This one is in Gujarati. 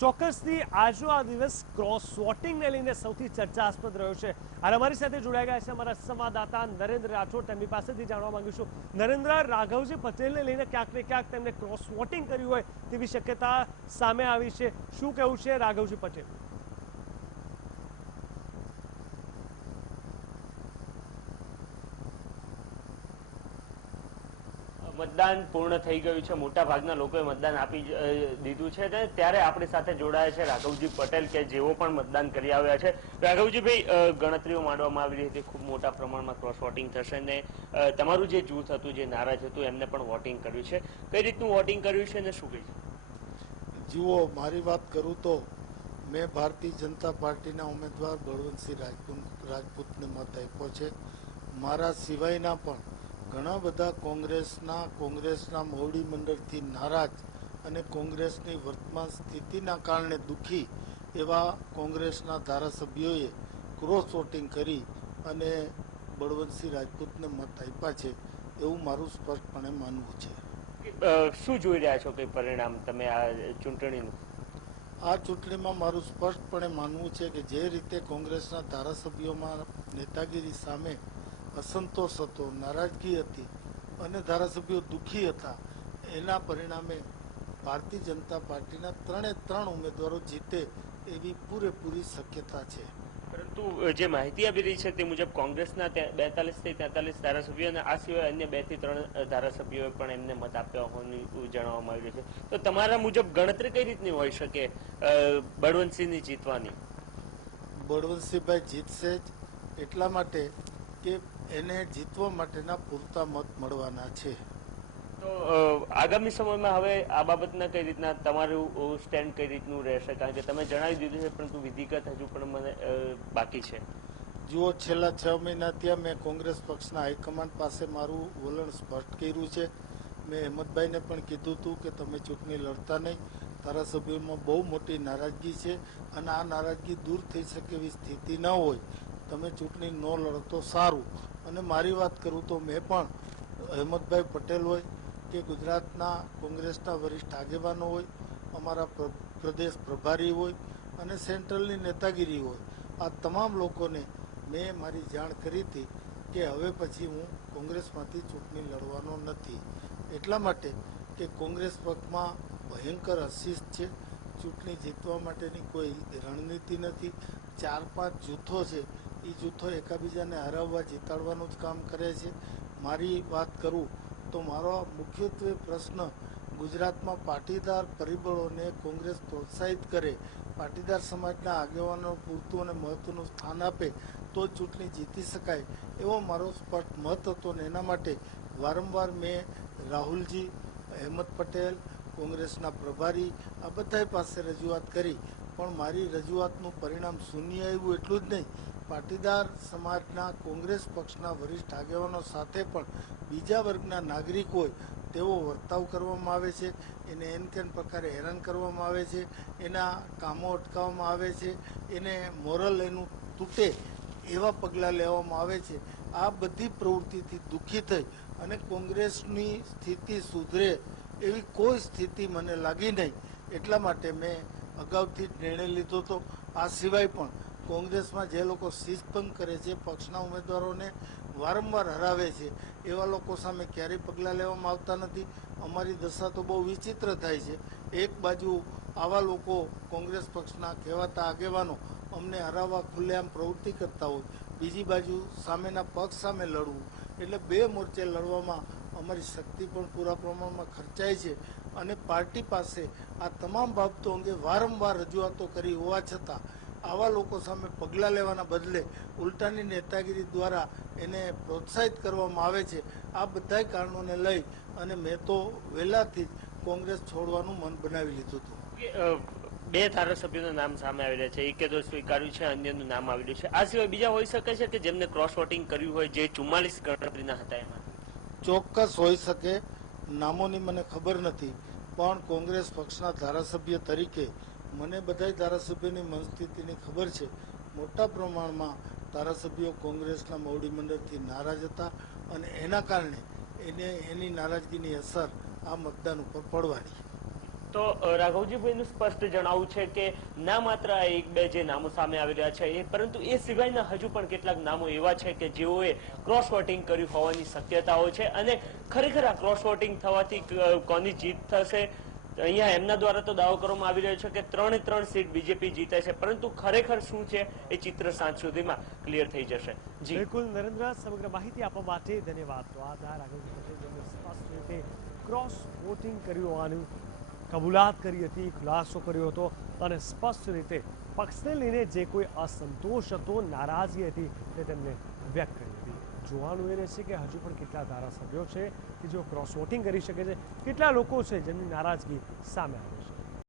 ચોક્કસથી આજનો આ દિવસ ક્રોસ વોટિંગને લઈને સૌથી ચર્ચાસ્પદ રહ્યો છે અને અમારી સાથે જોડાઈ ગયા છે અમારા સંવાદદાતા નરેન્દ્ર રાઠોડ. તેમની પાસેથી જાણવા માંગીશું, નરેન્દ્ર, રાઘવજી પટેલને લઈને ક્યાંક ને ક્યાંક તેમને ક્રોસ વોટિંગ કર્યું હોય તેવી શક્યતા સામે આવી છે. શું કહેવું છે રાઘવજી પટેલ? મતદાન પૂર્ણ થઈ ગયું છે, મોટા ભાગના લોકોએ મતદાન આપી દીધું છે, ત્યારે આપણી સાથે જોડાયા છે રાઘવજી પટેલ કે જેઓ પણ મતદાન કરી આવ્યા છે. રાઘવજીભાઈ, ગણતરીઓ માંડવામાં આવી રહી હતી, ખૂબ મોટા પ્રમાણમાં ક્રોસ વોટિંગ થશે ને તમારું જે જૂથ હતું, જે નારાજ હતું, એમને પણ વોટિંગ કર્યું છે. કઈ રીતનું વોટિંગ કર્યું છે અને શું કહે છે? જુઓ, મારી વાત કરું તો મેં ભારતીય જનતા પાર્ટીના ઉમેદવાર બળવંતસિંહ રાજપૂતને મત આપ્યો છે. મારા સિવાયના પણ ઘણા બધા કોંગ્રેસના મોવડી મંડળથી નારાજ અને કોંગ્રેસની વર્તમાન સ્થિતિના કારણે દુઃખી એવા કોંગ્રેસના ધારાસભ્યોએ ક્રોસ વોટિંગ કરી અને બળવંતસિંહ રાજપૂતને મત આપ્યા છે એવું મારું સ્પષ્ટપણે માનવું છે. શું જોઈ રહ્યા છો કે પરિણામ તમે આ ચૂંટણીનું? આ ચૂંટણીમાં મારું સ્પષ્ટપણે માનવું છે કે જે રીતે કોંગ્રેસના ધારાસભ્યોમાં નેતાગીરી સામે અસંતોષ હતો, નારાજગી હતી અને ધારાસભ્યો દુઃખી હતા, એના પરિણામે ભારતીય જનતા પાર્ટીના 3 ઉમેદવારો જીતે એવી પૂરેપૂરી શક્યતા છે. પરંતુ જે માહિતી આવી રહી છે તે મુજબ કોંગ્રેસના 42 થી 43 ધારાસભ્યો અને આ સિવાય અન્ય 2 થી 3 ધારાસભ્યોએ પણ એમને મત આપ્યા હોવાનું જણાવવામાં આવી રહ્યું છે. તો તમારા મુજબ ગણતરી કઈ રીતની હોઈ શકે બળવંતસિંહની જીતવાની? બળવંતસિંહભાઈ જીતશે જ એટલા માટે કે એને જીતવા માટેના પૂરતા મત મળવાના છે. તો આગામી સમયમાં હવે આ બાબતના કઈ રીતના તમારું સ્ટેન્ડ કઈ રીતનું રહેશે? કારણ કે તમે જણાવી દીધું છે પરંતુ વિધિગત હજુ પણ મને બાકી છે. જુઓ, છેલ્લા 6 મહિનાથી મેં કોંગ્રેસ પક્ષના હાઈકમાન્ડ પાસે મારું વલણ સ્પષ્ટ કર્યું છે. મેં હેમંતભાઈને પણ કીધું હતું કે તમે ચૂંટણી લડતા નહીં, ધારાસભ્યોમાં બહુ મોટી નારાજગી છે અને આ નારાજગી દૂર થઈ શકે એવી સ્થિતિ ન હોય, તમે ચૂંટણી ન લડો તો સારું. અને મારી વાત કરું તો મેં પણ હેમંતભાઈ પટેલ હોય કે ગુજરાતના કોંગ્રેસના વરિષ્ઠ આગેવાનો હોય, અમારા પ્રદેશ પ્રભારી હોય અને સેન્ટ્રલની નેતાગીરી હોય, આ તમામ લોકોને મેં મારી જાણ કરી હતી કે હવે પછી હું કોંગ્રેસમાંથી ચૂંટણી લડવાનો નથી. એટલા માટે કે કોંગ્રેસ પક્ષમાં ભયંકર અશિસ્ત છે, ચૂંટણી જીતવા માટેની કોઈ રણનીતિ નથી. 4-5 જૂથો છે, એ જૂથો એકાબીજાને હરાવવા જીતાડવાનું જ કામ કરે છે. મારી વાત કરું તો મારો મુખ્યત્વે પ્રશ્ન ગુજરાતમાં પાટીદાર પરિબળોને કોંગ્રેસ પ્રોત્સાહિત કરે, પાટીદાર સમાજના આગેવાનો પૂરતું અને મહત્વનું સ્થાન આપે તો ચૂંટણી જીતી શકાય એવો મારો સ્પષ્ટ મત હતો ને એના માટે વારંવાર મેં રાહુલજી, હેમંત પટેલ, કોંગ્રેસના પ્રભારી આ બધા પાસે રજૂઆત કરી, પણ મારી રજૂઆતનું પરિણામ શૂન્ય આવ્યું. એટલું જ નહીં, પાટીદાર સમાજના કોંગ્રેસ પક્ષના વરિષ્ઠ આગેવાનો સાથે પણ બીજા વર્ગના નાગરિક હોય તેવો વર્તાવ કરવામાં આવે છે, એને એન કેન પ્રકારે હેરાન કરવામાં આવે છે, એના કામો અટકાવવામાં આવે છે, એને મોરલ એનું તૂટે એવા પગલાં લેવામાં આવે છે. આ બધી પ્રવૃત્તિથી દુઃખી થઈ અને કોંગ્રેસની સ્થિતિ સુધરે એવી કોઈ સ્થિતિ મને લાગી નહીં. એટલા માટે મેં અગાઉથી જ નિર્ણય લીધો હતો. આ સિવાય પણ કોંગ્રેસમાં જે લોકો શિસ્તભંગ કરે છે, પક્ષના ઉમેદવારોને વારંવાર હરાવે છે, એવા લોકો સામે ક્યારેય પગલાં લેવામાં આવતા નથી. અમારી દશા તો બહુ વિચિત્ર થાય છે. એક બાજુ આવા લોકો કોંગ્રેસ પક્ષના કહેવાતા આગેવાનો અમને હરાવવા ખુલ્લેઆમ પ્રવૃત્તિ કરતા હોય, બીજી બાજુ સામેના પક્ષ સામે લડવું, એટલે 2 મોરચે લડવામાં અમારી શક્તિ પણ પૂરા પ્રમાણમાં ખર્ચાય છે. અને પાર્ટી પાસે આ તમામ બાબતો અંગે વારંવાર રજૂઆતો કરી હોવા છતાં આવા લોકો સામે પગલાં લેવાના બદલે ઉલટાની નેતાગીરી દ્વારા એને પ્રોત્સાહિત કરવામાં આવે છે. આ બધા કારણોને લઈ અને મેં તો વહેલાથી જ કોંગ્રેસ છોડવાનું મન બનાવી લીધું હતું. 2 ધારાસભ્યોના નામ સામે આવી રહ્યા છે, એકે તો સ્વીકાર્યું છે, અન્યનું નામ આવી રહ્યું છે. આ સિવાય બીજા હોઈ શકે છે કે જેમને ક્રોસ વોટિંગ કર્યું હોય, જે 44 ગણતરીના હતા એમાં? ચોક્કસ હોઈ શકે, નામોની મને ખબર નથી, પણ કોંગ્રેસ પક્ષના ધારાસભ્ય તરીકે મને બધા ધારાસભ્યોની મનસ્થિતિની ખબર છે. મોટા પ્રમાણમાં ધારાસભ્યો કોંગ્રેસના મોવડી મંડળથી નારાજ હતા અને એના કારણે એની નારાજગીની અસર આ મતદાન ઉપર પડવાની. તો રાઘવજીભાઈનું સ્પષ્ટ જણાવવું છે કે ના માત્ર આ એક બે જે નામો સામે આવી રહ્યા છે પરંતુ એ સિવાયના હજુ પણ કેટલાક નામો એવા છે કે જેઓએ ક્રોસ વોટિંગ કર્યું હોવાની શક્યતાઓ છે અને ખરેખર આ ક્રોસ વોટિંગ થવાથી કોની જીત થશે અહીંયા એમના દ્વારા તો દાવો કરવામાં આવી રહ્યો છે કે 3 સીટ બીજેપી જીતે છે પરંતુ ખરેખર શું છે એ ચિત્ર સાંજ સુધીમાં ક્લિયર થઈ જશે. જી બિલકુલ નરેન્દ્ર, સમગ્ર માહિતી આપવા માટે ધન્યવાદ. તો આ હતા રાઘવજી પટેલ જેમણે સ્પષ્ટ રીતે ક્રોસ વોટિંગ કર્યું હોવાનું કબૂલાત કરી હતી, ખુલાસો કર્યો હતો અને સ્પષ્ટ રીતે પક્ષને લઈને જે કોઈ અસંતોષ હતો, નારાજગી હતી તે તેમને વ્યક્ત કરી હતી. જોવાનું એ રહેશે કે હજુ પણ કેટલા ધારાસભ્યો છે કે જેઓ ક્રોસ વોટિંગ કરી શકે છે, કેટલા લોકો છે જેમની નારાજગી સામે આવે છે.